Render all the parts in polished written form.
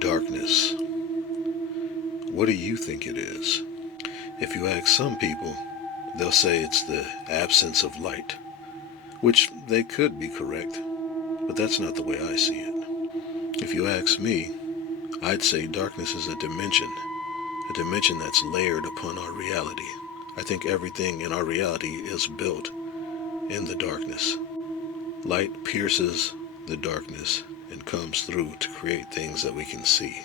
Darkness. What do you think it is? If you ask some people, they'll say it's the absence of light, which they could be correct, but that's not the way I see it. If you ask me, I'd say darkness is a dimension that's layered upon our reality. I think everything in our reality is built in the darkness. Light pierces the darkness and comes through to create things that we can see.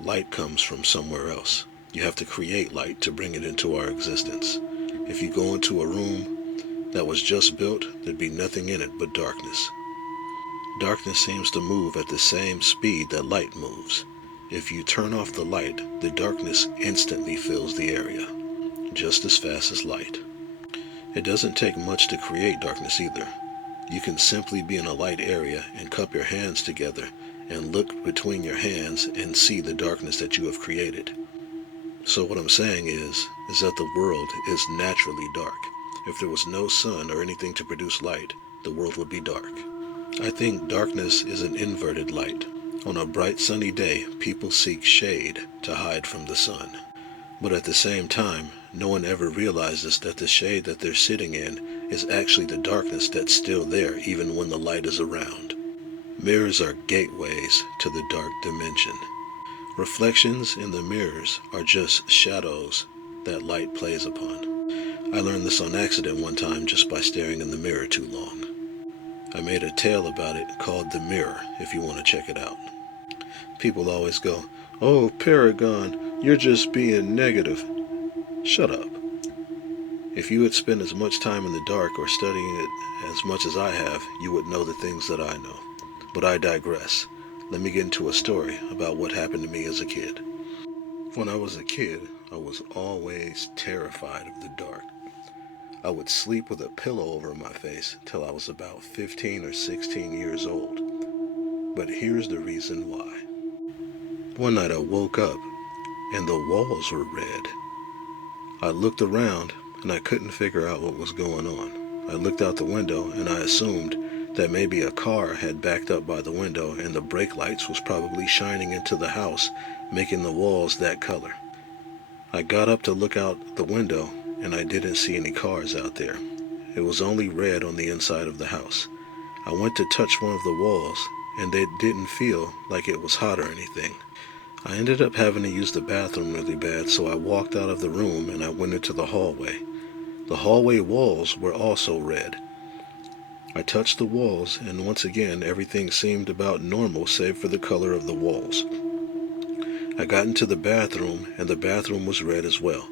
Light comes from somewhere else. You have to create light to bring it into our existence. If you go into a room that was just built, there'd be nothing in it but darkness. Darkness seems to move at the same speed that light moves. If you turn off the light, the darkness instantly fills the area, just as fast as light. It doesn't take much to create darkness either. You can simply be in a light area and cup your hands together and look between your hands and see the darkness that you have created. So what I'm saying is that the world is naturally dark. If there was no sun or anything to produce light, the world would be dark. I think darkness is an inverted light. On a bright sunny day, people seek shade to hide from the sun. But at the same time, no one ever realizes that the shade that they're sitting in is actually the darkness that's still there even when the light is around. Mirrors are gateways to the dark dimension. Reflections in the mirrors are just shadows that light plays upon. I learned this on accident one time just by staring in the mirror too long. I made a tale about it called The Mirror, if you want to check it out. People always go, "Oh, Paragon, you're just being negative." Shut up. If you had spent as much time in the dark or studying it as much as I have, you would know the things that I know. But I digress. Let me get into a story about what happened to me as a kid. When I was a kid, I was always terrified of the dark. I would sleep with a pillow over my face till I was about 15 or 16 years old. But here's the reason why. One night I woke up and the walls were red. I looked around and I couldn't figure out what was going on. I looked out the window and I assumed that maybe a car had backed up by the window and the brake lights was probably shining into the house, making the walls that color. I got up to look out the window and I didn't see any cars out there. It was only red on the inside of the house. I went to touch one of the walls and it didn't feel like it was hot or anything. I ended up having to use the bathroom really bad, so I walked out of the room and I went into the hallway. The hallway walls were also red. I touched the walls and once again everything seemed about normal save for the color of the walls. I got into the bathroom and the bathroom was red as well.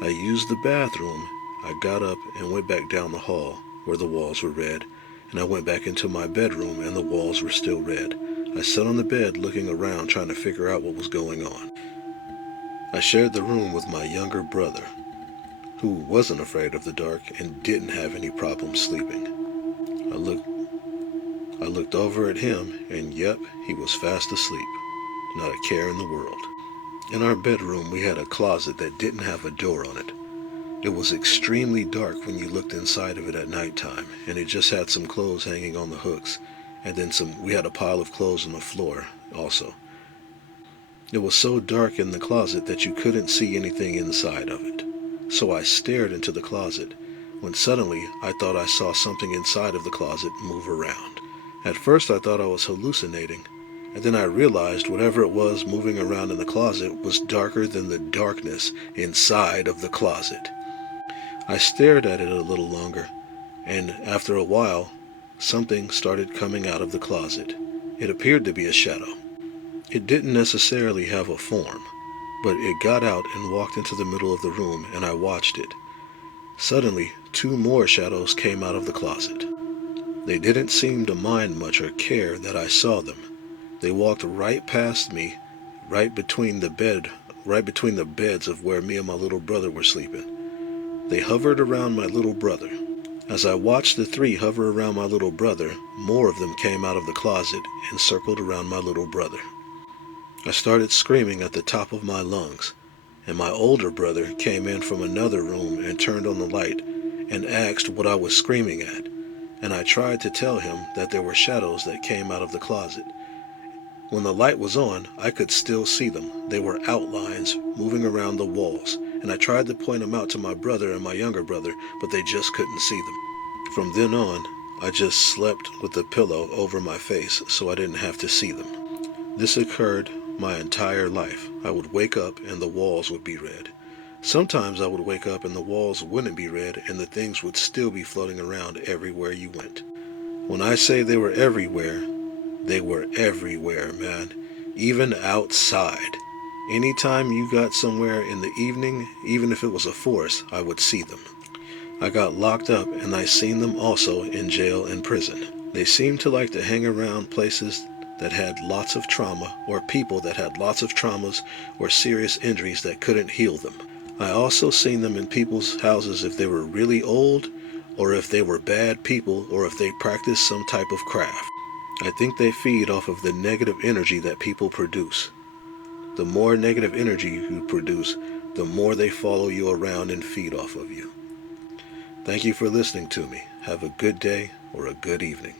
I used the bathroom, I got up and went back down the hall where the walls were red, and I went back into my bedroom and the walls were still red. I sat on the bed looking around trying to figure out what was going on. I shared the room with my younger brother, who wasn't afraid of the dark and didn't have any problem sleeping. I looked over at him and yep, he was fast asleep. Not a care in the world. In our bedroom we had a closet that didn't have a door on it. It was extremely dark when you looked inside of it at nighttime, and it just had some clothes hanging on the hooks, and then we had a pile of clothes on the floor also. It was so dark in the closet that you couldn't see anything inside of it. So I stared into the closet, when suddenly I thought I saw something inside of the closet move around. At first I thought I was hallucinating, and then I realized whatever it was moving around in the closet was darker than the darkness inside of the closet. I stared at it a little longer, and after a while, something started coming out of the closet. It appeared to be a shadow. It didn't necessarily have a form, but it got out and walked into the middle of the room, and I watched it. Suddenly, two more shadows came out of the closet. They didn't seem to mind much or care that I saw them. They walked right past me, right between the beds of where me and my little brother were sleeping. They hovered around my little brother. As I watched the three hover around my little brother, more of them came out of the closet and circled around my little brother. I started screaming at the top of my lungs, and my older brother came in from another room and turned on the light and asked what I was screaming at, and I tried to tell him that there were shadows that came out of the closet. When the light was on, I could still see them. They were outlines moving around the walls, and I tried to point them out to my brother and my younger brother, but they just couldn't see them. From then on, I just slept with the pillow over my face so I didn't have to see them. This occurred my entire life. I would wake up and the walls would be red. Sometimes I would wake up and the walls wouldn't be red and the things would still be floating around everywhere you went. When I say they were everywhere, man. Even outside. Anytime you got somewhere in the evening, even if it was a forest, I would see them. I got locked up and I seen them also in jail and prison. They seemed to like to hang around places that had lots of trauma, or people that had lots of traumas or serious injuries that couldn't heal them. I also seen them in people's houses if they were really old, or if they were bad people, or if they practiced some type of craft. I think they feed off of the negative energy that people produce. The more negative energy you produce, the more they follow you around and feed off of you. Thank you for listening to me. Have a good day or a good evening.